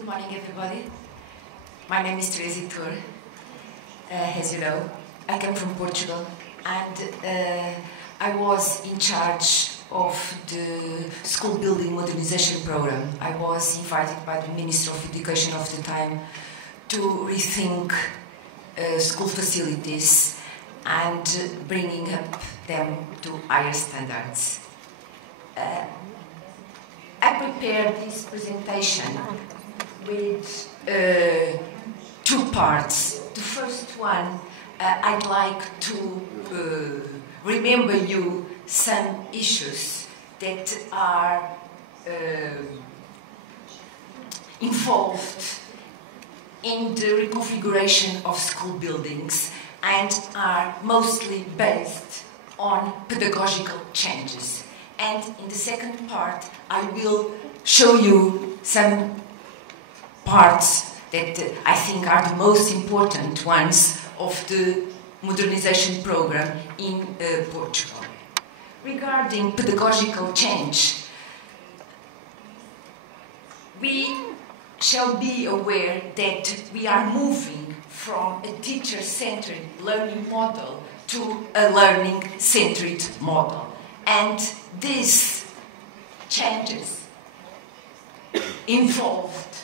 Good morning, everybody. My name is TERESA, as you know. I come from Portugal, and I was in charge of the school building modernization program. I was invited by the Minister of Education of the time to rethink school facilities and bringing up them to higher standards. I prepared this presentation with two parts. The first one, I'd like to remember you some issues that are involved in the reconfiguration of school buildings and are mostly based on pedagogical changes. And in the second part, I will show you some parts that I think are the most important ones of the modernization program in Portugal. Regarding pedagogical change, we shall be aware that we are moving from a teacher-centered learning model to a learning-centered model. And these changes involved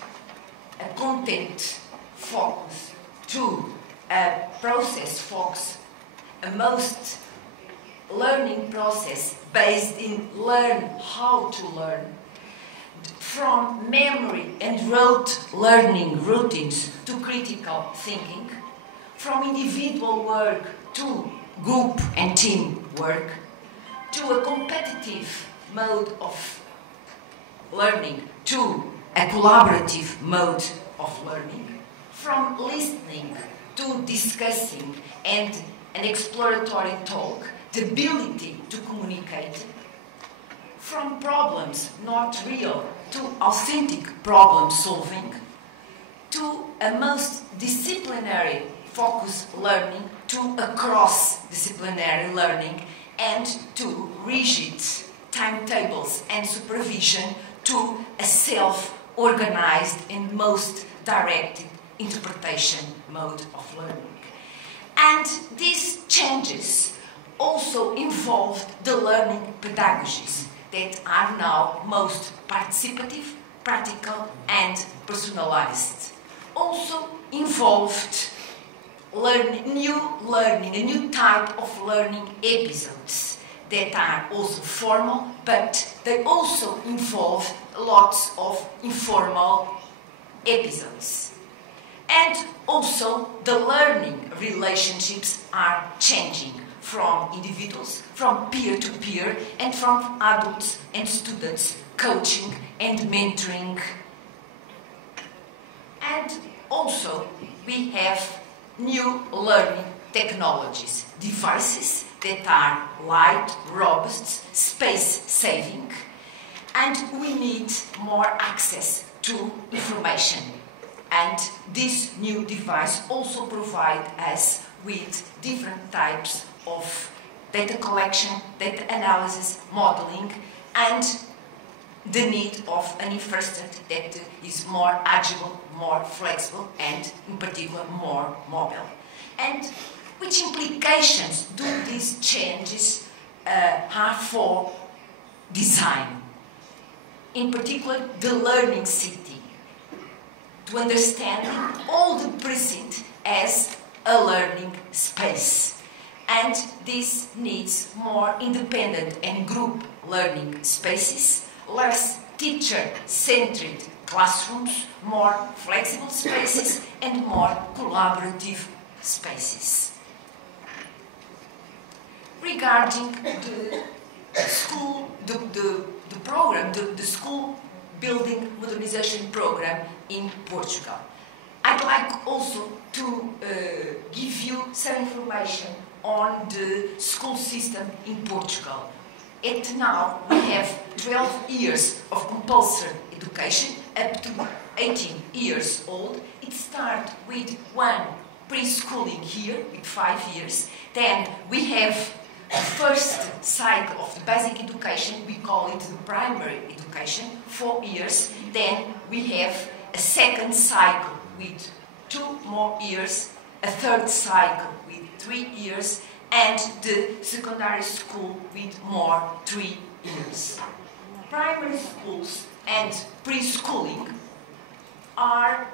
a content focus to a process focus, a most learning process based in learn how to learn, from memory and rote learning routines to critical thinking, from individual work to group and team work, to a competitive mode of learning to a collaborative mode of learning, from listening to discussing and an exploratory talk, the ability to communicate, from problems not real to authentic problem solving, to a most disciplinary focus learning to a cross-disciplinary learning, and to rigid timetables and supervision to a self-organized and most directed interpretation mode of learning. And these changes also involved the learning pedagogies that are now most participative, practical, and personalized. Also involved a new type of learning episodes that are also formal, but they also involve lots of informal episodes. And also the learning relationships are changing from individuals, from peer to peer, and from adults and students, coaching and mentoring. And also we have new learning technologies, devices that are light, robust, space-saving, and we need more access to information. And this new device also provides us with different types of data collection, data analysis, modeling, and the need of an infrastructure that is more agile, more flexible, and in particular more mobile. And which implications do these changes have for design? In particular, the learning city, to understand all the precinct as a learning space. And this needs more independent and group learning spaces, less teacher-centered classrooms, more flexible spaces, and more collaborative spaces. Regarding the school, the program, the school building modernization program in Portugal, I'd like also to give you some information on the school system in Portugal. And now we have 12 years of compulsory education up to 18 years old. It starts with one preschooling here with 5 years. Then we have the first cycle of the basic education, we call it the primary education, 4 years. Then we have a second cycle with 2 more years, a third cycle with 3 years, and the secondary school with more 3 years. Primary schools and preschooling are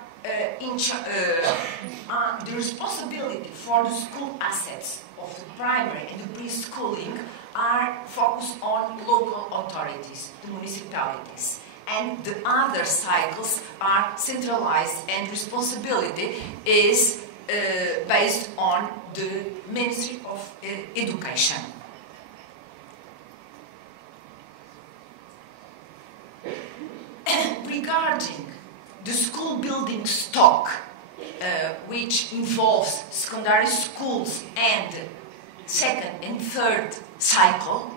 the responsibility for the school assets of the primary and the preschooling are focused on local authorities, the municipalities. And the other cycles are centralized, and responsibility is based on the Ministry of Education. Regarding the school building stock, which involves secondary schools and second and third cycle,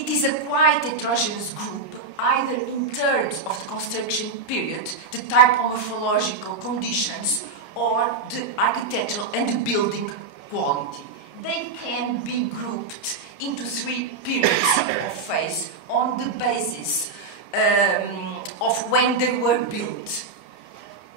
it is a quite heterogeneous group, either in terms of the construction period, the typomorphological conditions, or the architectural and the building quality. They can be grouped into 3 periods of phase on the basis of when they were built.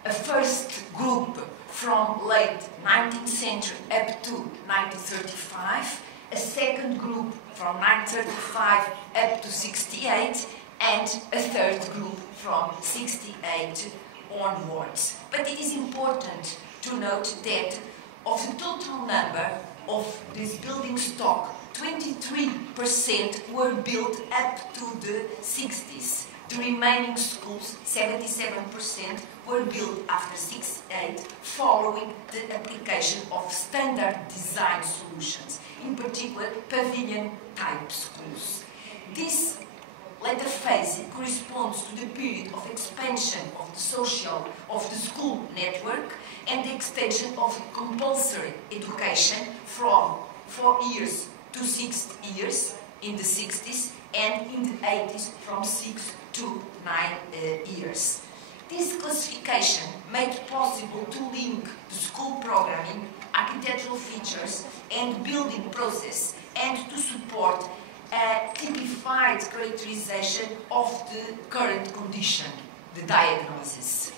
A first group from late 19th century up to 1935, a second group from 1935 up to 68, and a third group from 68 onwards. But it is important to note that of the total number of this building stock, 23% were built up to the 60s. The remaining schools, 77%, were built after 68, following the application of standard design solutions, in particular pavilion-type schools. This latter phase corresponds to the period of expansion of the school network and the extension of compulsory education from 4 years to 6 years in the 60s, and in the 80s from 6 to 9 years. This classification made it possible to link the school programming, architectural features, and building process, and to support a typified characterization of the current condition, the diagnosis.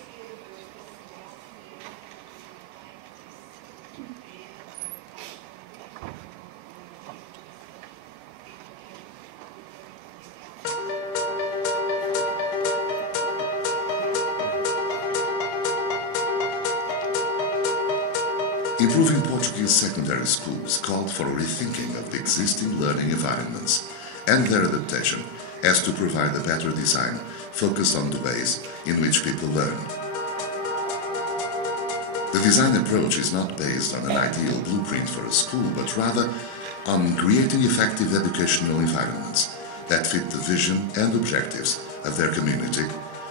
Improving Portuguese secondary schools called for a rethinking of the existing learning environments and their adaptation as to provide a better design focused on the ways in which people learn. The design approach is not based on an ideal blueprint for a school, but rather on creating effective educational environments that fit the vision and objectives of their community,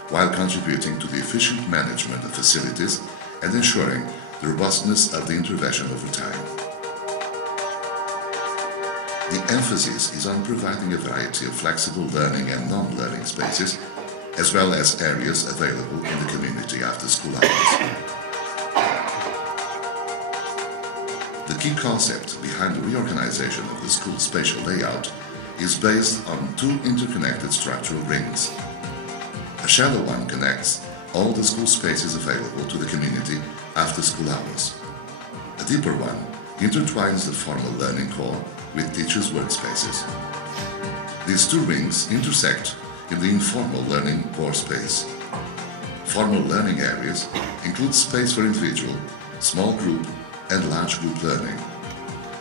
while contributing to the efficient management of facilities and ensuring the robustness of the intervention over time. The emphasis is on providing a variety of flexible learning and non-learning spaces, as well as areas available in the community after school hours. The key concept behind the reorganization of the school spatial layout is based on 2 interconnected structural rings. A shallow one connects all the school spaces available to the community after school hours. A deeper one intertwines the formal learning core with teachers' workspaces. These 2 rings intersect in the informal learning core space. Formal learning areas include space for individual, small group, and large group learning.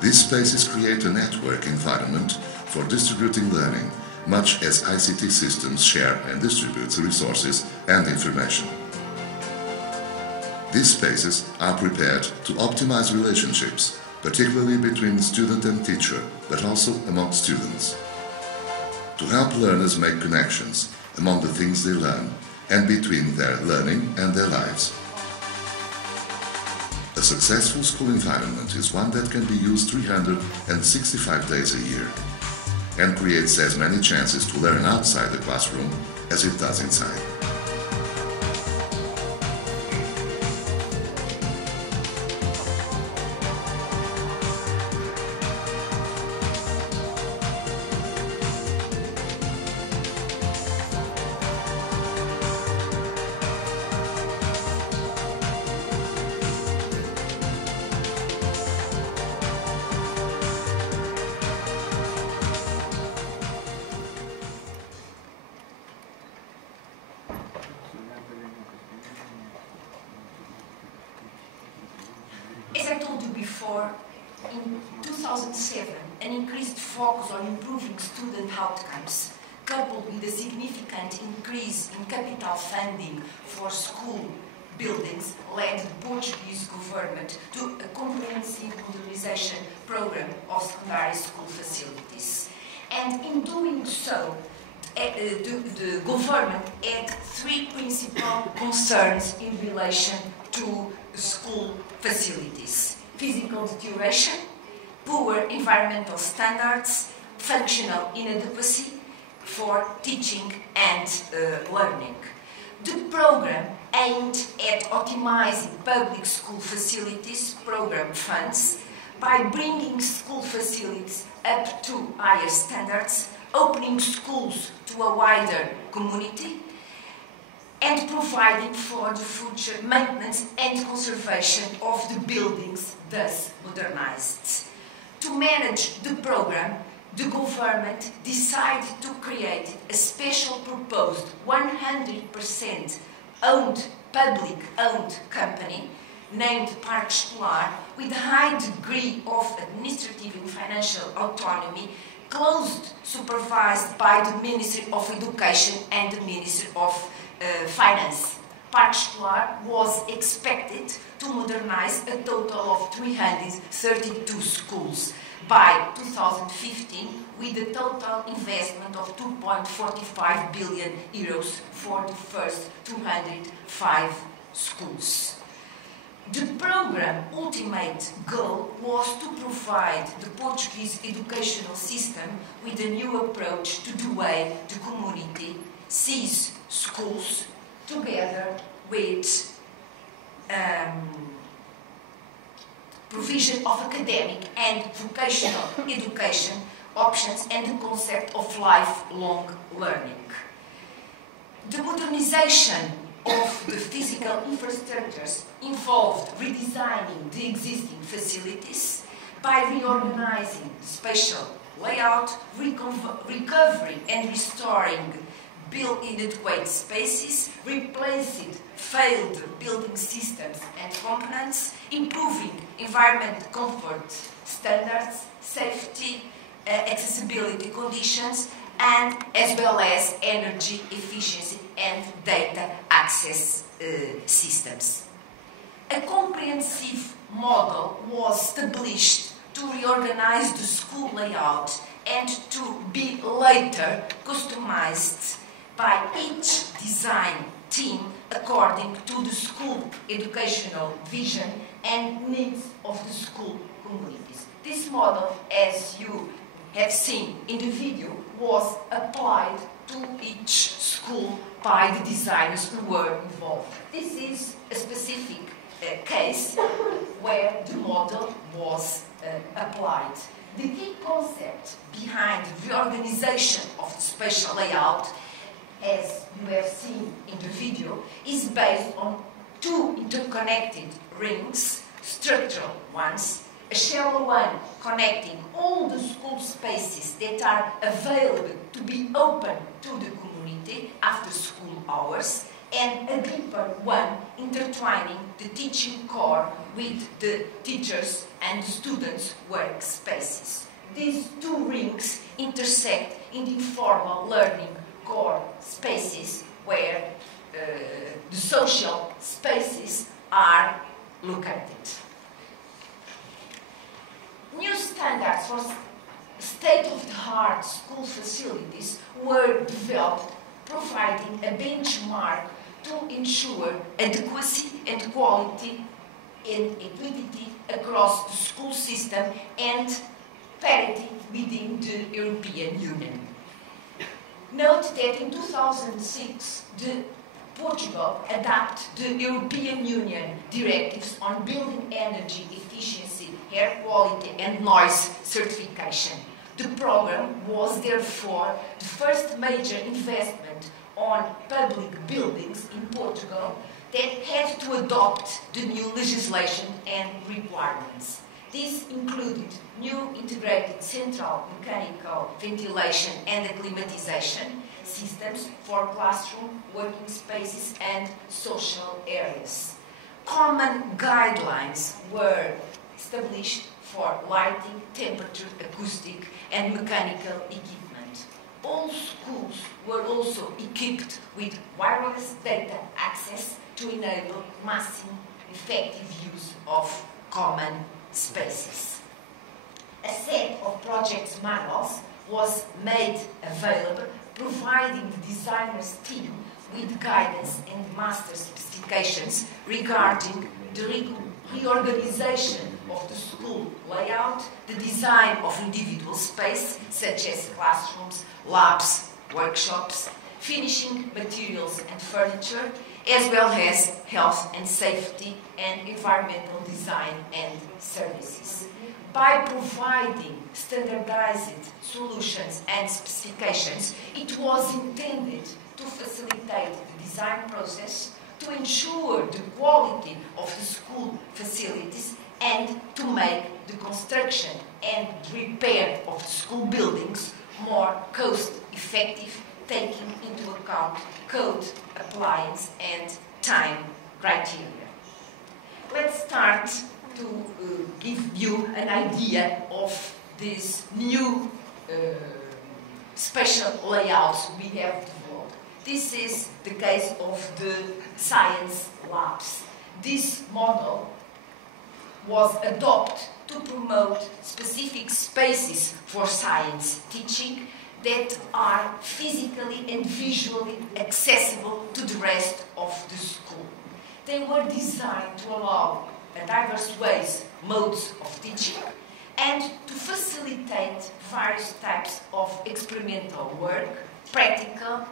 These spaces create a network environment for distributing learning, much as ICT systems share and distribute the resources and information. These spaces are prepared to optimize relationships, particularly between student and teacher, but also among students. To help learners make connections among the things they learn and between their learning and their lives. A successful school environment is one that can be used 365 days a year and creates as many chances to learn outside the classroom as it does inside. therefore, in 2007, an increased focus on improving student outcomes, coupled with a significant increase in capital funding for school buildings, led the Portuguese government to a comprehensive modernization program of secondary school facilities. And in doing so, the government had three principal concerns in relation to school facilities: physical deterioration, poor environmental standards, functional inadequacy for teaching and learning. The program aimed at optimizing public school facilities program funds by bringing school facilities up to higher standards, opening schools to a wider community, and providing for the future maintenance and conservation of the buildings thus modernized. To manage the program, the government decided to create a special proposed 100% owned, public-owned company named Parque Escolar, with a high degree of administrative and financial autonomy, closely supervised by the Ministry of Education and the Ministry of Finance. Parque Escolar was expected to modernize a total of 332 schools by 2015, with a total investment of 2.45 billion euros for the first 205 schools. The program's ultimate goal was to provide the Portuguese educational system with a new approach to the way the community sees schools, together with provision of academic and vocational education options and the concept of lifelong learning. The modernization of the physical infrastructures involved redesigning the existing facilities by reorganizing the spatial layout, recovering and restoring built inadequate spaces, replacing failed building systems and components, improving environment comfort standards, safety, accessibility conditions, and as well as energy efficiency and data access systems. A comprehensive model was established to reorganize the school layout and to be later customized by each design team according to the school educational vision and needs of the school communities. This model, as you have seen in the video, was applied to each school by the designers who were involved. This is a specific case where the model was applied. The key concept behind the reorganization of the spatial layout, as you have seen in the video, is based on two interconnected rings, structural ones, a shallow one connecting all the school spaces that are available to be open to the community after school hours, and a deeper one intertwining the teaching core with the teachers and the students' workspaces. These two rings intersect in the informal learning core spaces where the social spaces are located. New standards for state-of-the-art school facilities were developed, providing a benchmark to ensure adequacy and quality and equity across the school system and parity within the European Union. Note that in 2006, Portugal adopted the European Union directives on building energy efficiency, air quality and noise certification. The program was therefore the first major investment on public buildings in Portugal that had to adopt the new legislation and requirements. This included new integrated central mechanical ventilation and acclimatization systems for classroom, working spaces and social areas. Common guidelines were established for lighting, temperature, acoustic, and mechanical equipment. All schools were also equipped with wireless data access to enable massive, effective use of common spaces. A set of project manuals was made available, providing the designer's team with guidance and master specifications regarding the reorganization of the school layout, the design of individual space, such as classrooms, labs, workshops, finishing materials and furniture, as well as health and safety and environmental design and services. By providing standardized solutions and specifications, it was intended to facilitate the design process, to ensure the quality of the school facilities, and to make the construction and repair of the school buildings more cost-effective, taking into account code, appliance, and time criteria. Let's start to give you an idea of these new special layouts we have developed. This is the case of the science labs. This model was adopted to promote specific spaces for science teaching that are physically and visually accessible to the rest of the school. They were designed to allow diverse ways, modes of teaching, and to facilitate various types of experimental work, practical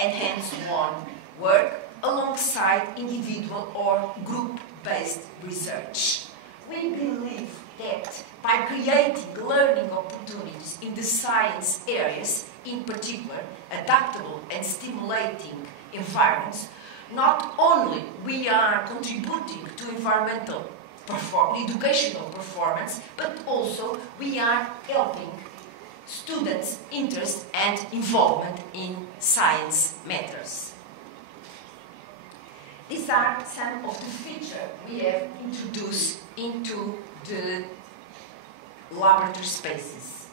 and hands-on work, alongside individual or group-based research. We believe that by creating learning opportunities in the science areas, in particular adaptable and stimulating environments, not only we are contributing to environmental educational performance, but also we are helping students' interest and involvement in science matters. These are some of the features we have introduced into the laboratory spaces.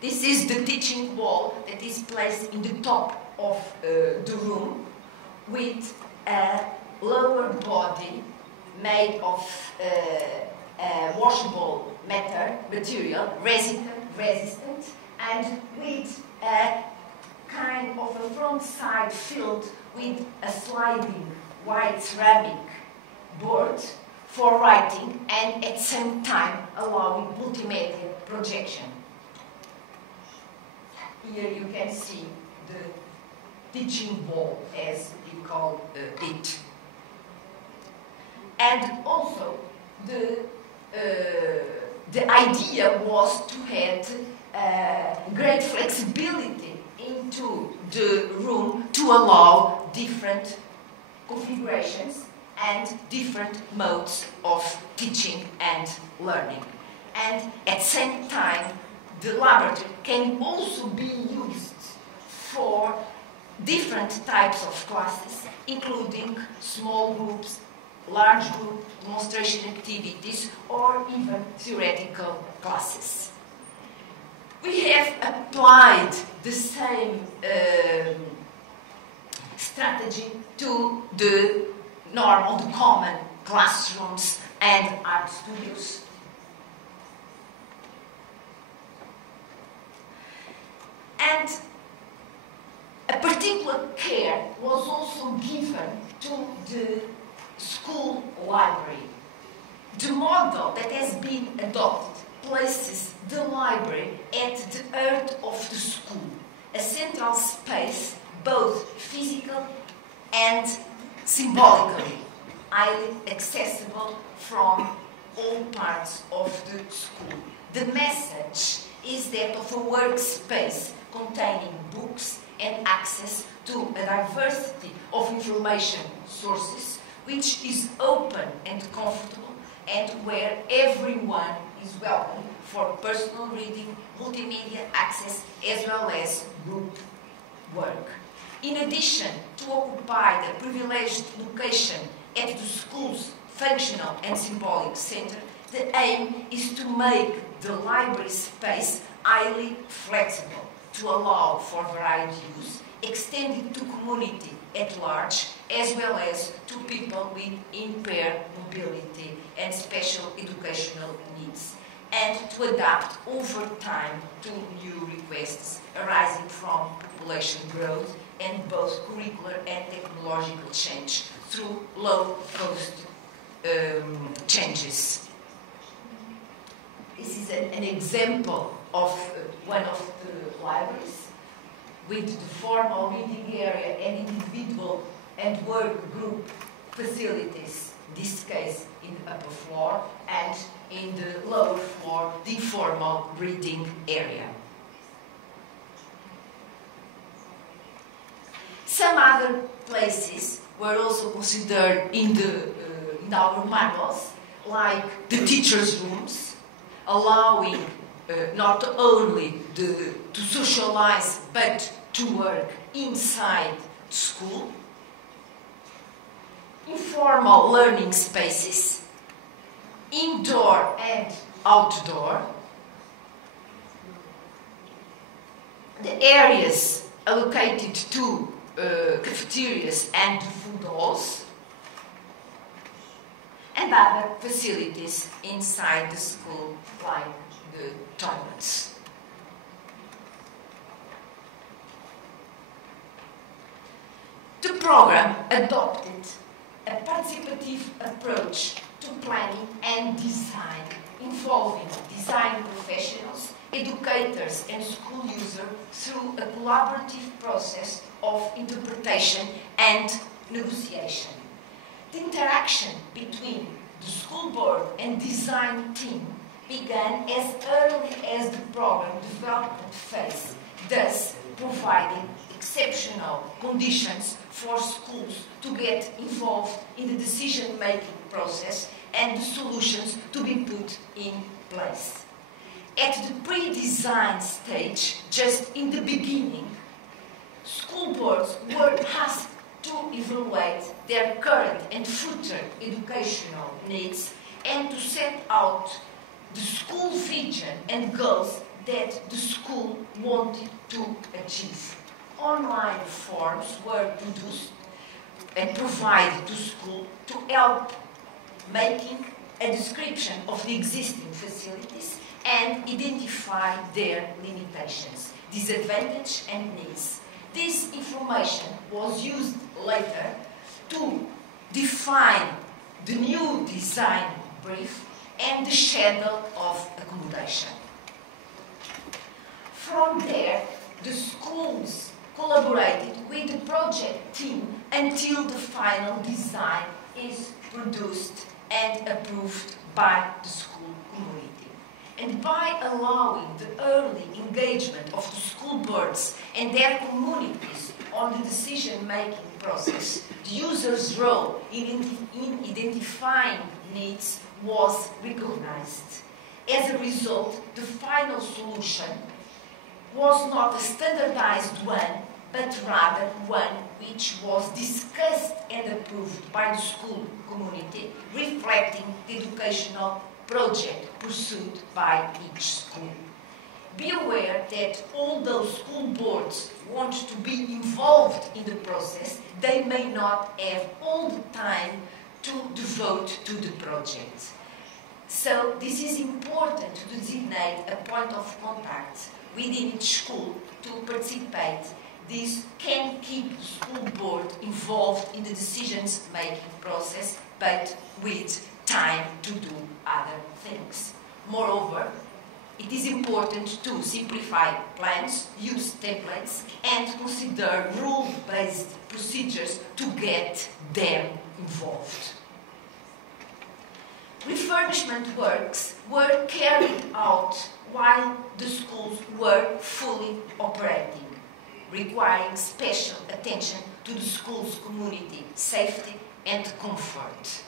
This is the teaching wall that is placed in the top of the room with a lower body made of washable material, resistant, and with a kind of a front side filled with a sliding white ceramic board for writing and at the same time allowing multimedia projection. Here you can see the teaching wall, as we call it. And also the idea was to have great flexibility into the room to allow different configurations and different modes of teaching and learning. And at the same time, the laboratory can also be used for different types of classes, including small groups, large group demonstration activities, or even theoretical classes. We have applied the same strategy to the common classrooms and art studios. And a particular care was also given to the school library. The model that has been adopted places the library at the heart of the school, a central space, both physical and symbolically, highly accessible from all parts of the school. The message is that of a workspace containing books and access to a diversity of information sources, which is open and comfortable, and where everyone is welcome for personal reading, multimedia access, as well as group work. In addition to occupy the privileged location at the school's functional and symbolic center, the aim is to make the library space highly flexible, to allow for varied use, extended to community at large, as well as to people with impaired mobility and special educational needs, and to adapt over time to new requests arising from population growth and both curricular and technological change through low-cost changes. This is an example of one of the libraries with the formal reading area and individual and work group facilities, in this case in the upper floor, and in the lower floor, the formal reading area. Some other places were also considered in our manuals, like the teachers' rooms, allowing not only to socialize but to work inside school, informal learning spaces, indoor and outdoor, the areas allocated to cafeterias and food halls, and other facilities inside the school, like the toilets. The program adopted a participative approach to planning and design, involving design professionals, educators and school users through a collaborative process of interpretation and negotiation. The interaction between the school board and design team began as early as the program development phase, thus providing exceptional conditions for schools to get involved in the decision-making process and the solutions to be put in place. At the pre-design stage, just in the beginning, school boards were asked to evaluate their current and future educational needs and to set out the school vision and goals that the school wanted to achieve. Online forms were produced and provided to school to help making a description of the existing facilities and identify their limitations, disadvantages and needs. This information was used later to define the new design brief and the schedule of accommodation. From there, the schools collaborated with the project team until the final design is produced and approved by the school community. And by allowing the early engagement of the school boards and their communities on the decision-making process, the user's role in identifying needs was recognized. As a result, the final solution was not a standardized one, but rather one which was discussed and approved by the school community, reflecting the educational project pursued by each school. Be aware that although school boards want to be involved in the process, they may not have all the time to devote to the project. So this is important to designate a point of contact within each school to participate. This can keep the school board involved in the decisions-making process, but with time to do other things. Moreover, it is important to simplify plans, use templates, and consider rule-based procedures to get them involved. Refurbishment works were carried out while the schools were fully operating, requiring special attention to the school's community safety and comfort.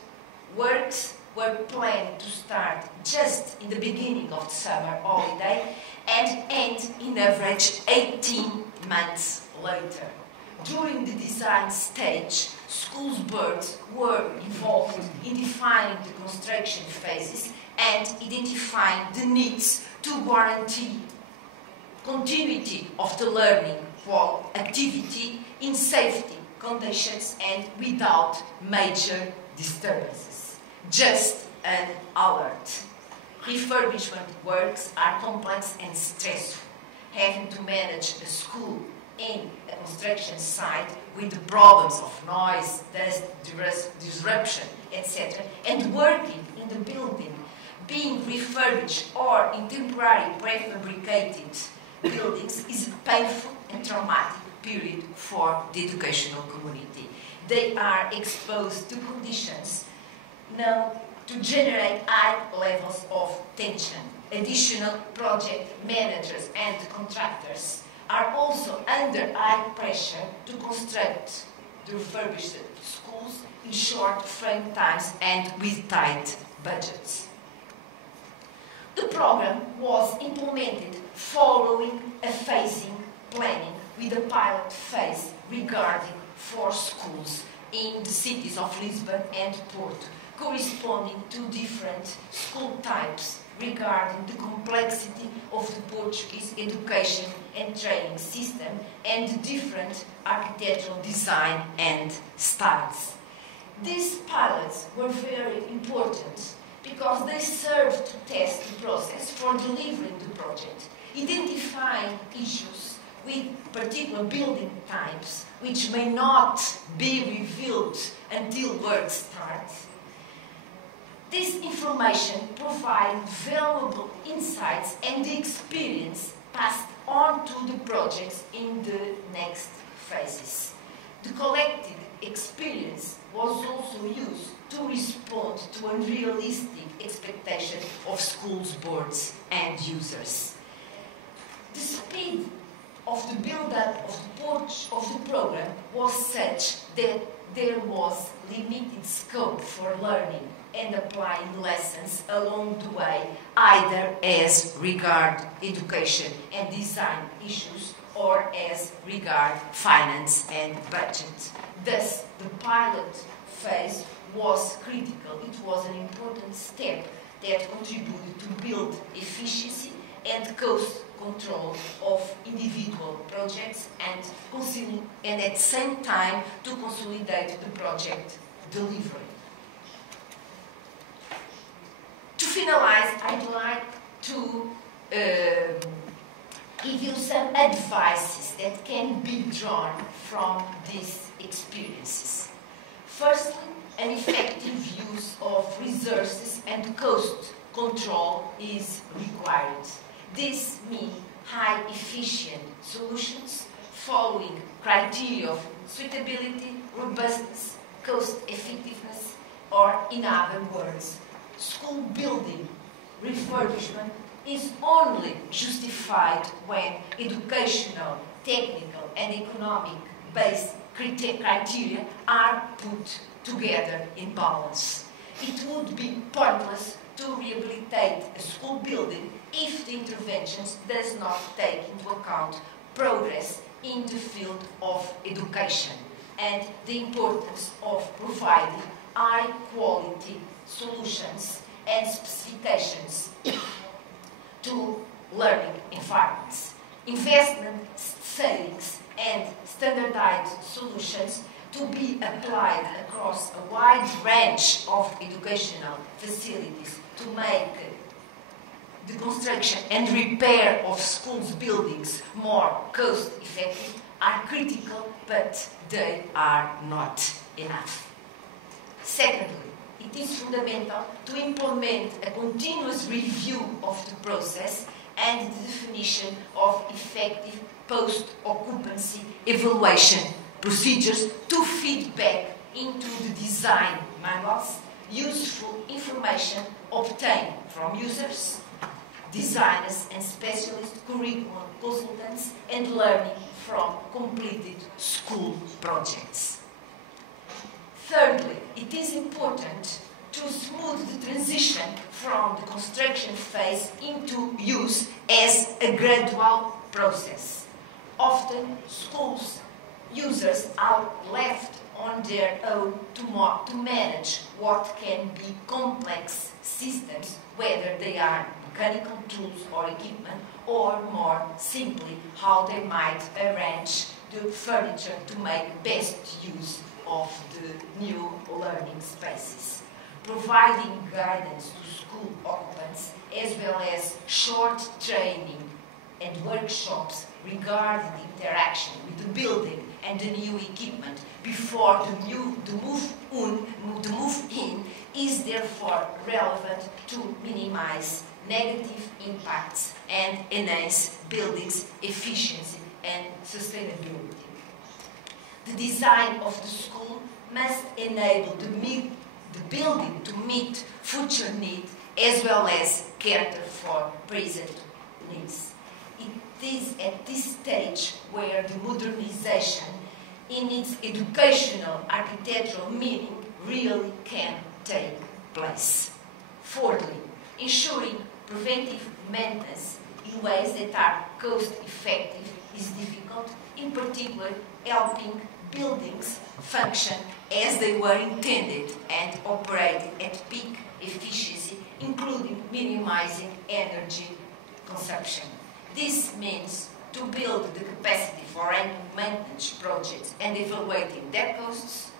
Works were planned to start just in the beginning of the summer holiday and end in average 18 months later. during the design stage, schools boards were involved in defining the construction phases and identifying the needs to guarantee continuity of the learning activity in safety conditions and without major disturbances. Just an alert. Refurbishment works are complex and stressful. Having to manage a school in a construction site with the problems of noise, dust, disruption, etc., and working in the building being refurbished or in temporary prefabricated buildings is a painful and traumatic period for the educational community. They are exposed to conditions known to generate high levels of tension. Additional project managers and contractors are also under high pressure to construct the refurbished schools in short frame times and with tight budgets. The program was implemented following a phasing planning with a pilot phase regarding 4 schools in the cities of Lisbon and Porto, corresponding to different school types regarding the complexity of the Portuguese education and training system and the different architectural design and styles. These pilots were very important because they served to test the process for delivering the project, identifying issues with particular building types which may not be revealed until work starts. This information provides valuable insights and the experience passed on to the projects in the next phases. The collective experience was also used to respond to unrealistic expectations of schools, boards, and users. The speed of the build-up of the program was such that there was limited scope for learning and applying lessons along the way, either as regard education and design issues or as regard finance and budget. Thus, the pilot phase was critical. It was an important step that contributed to build efficiency and cost control of individual projects and at the same time to consolidate the project delivery. To finalize, I'd like to give you some advices that can be drawn from these experiences. Firstly, an effective use of resources and cost control is required. This means high efficient solutions following criteria of suitability, robustness, cost effectiveness, or in other words, school building refurbishment is only justified when educational, technical, and economic-based criteria are put together in balance. It would be pointless to rehabilitate a school building if the interventions does not take into account progress in the field of education and the importance of providing high-quality solutions and specifications to learning environments. Investment savings and standardized solutions to be applied across a wide range of educational facilities to make the construction and repair of schools buildings more cost-effective are critical, but they are not enough. Secondly, it is fundamental to implement a continuous review of the process and the definition of effective post-occupancy evaluation procedures to feed back into the design manuals useful information obtained from users, designers and specialist curriculum consultants, and learning from completed school projects. Thirdly, it is important to smooth the transition from the construction phase into use as a gradual process. Often, schools users are left on their own to manage what can be complex systems, whether they are mechanical tools or equipment, or more simply how they might arrange the furniture to make best use of the new learning spaces. Providing guidance to school occupants as well as short training and workshops regarding the interaction with the building and the new equipment before the move in is therefore relevant to minimize negative impacts and enhance buildings' efficiency and sustainability. The design of the school must enable the building to meet future needs as well as cater for present needs. It is at this stage where the modernization in its educational architectural meaning really can take place. Fourthly, ensuring preventive maintenance in ways that are cost-effective is difficult, in particular helping buildings function as they were intended and operate at peak efficiency, including minimizing energy consumption. This means to build the capacity for annual maintenance projects and evaluating their costs,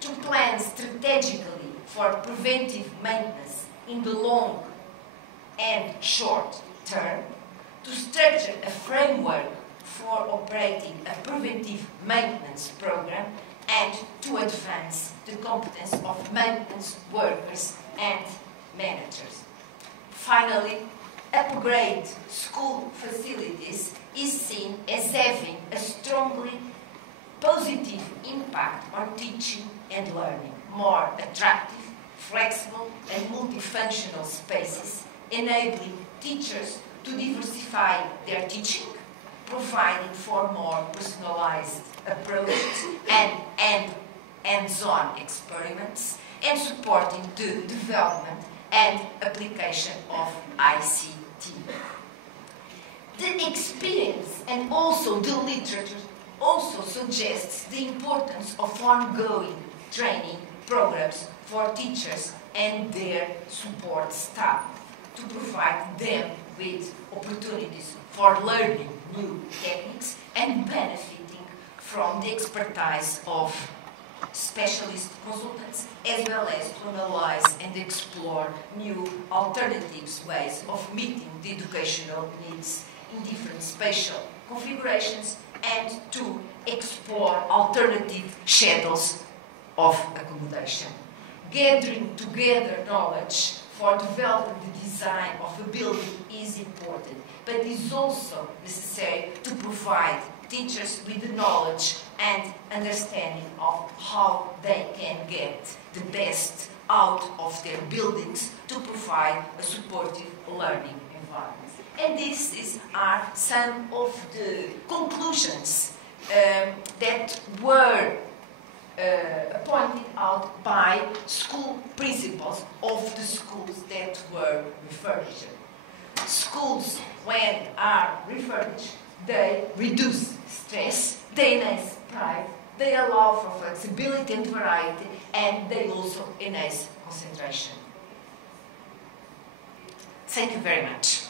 to plan strategically for preventive maintenance in the long and short term, to structure a framework for operating a preventive maintenance program, and to advance the competence of maintenance workers and managers. Finally, upgrade school facilities is seen as having a strongly positive impact on teaching and learning. More attractive, flexible and multifunctional spaces enabling teachers to diversify their teaching, providing for more personalized approaches and hands-on experiments, and supporting the development and application of ICT. The experience and also the literature also suggests the importance of ongoing training programs for teachers and their support staff to provide them with opportunities for learning new techniques and benefiting from the expertise of specialist consultants, as well as to analyze and explore new alternatives ways of meeting the educational needs in different spatial configurations, and to explore alternative schedules of accommodation. Gathering together knowledge for developing the design of a building is important, but it is also necessary to provide teachers with the knowledge and understanding of how they can get the best out of their buildings to provide a supportive learning environment. And these are some of the conclusions that were pointed out by school principals of the schools that were refurbished. Schools, when are refurbished, they reduce stress, they enhance pride, they allow for flexibility and variety, and they also enhance concentration. Thank you very much.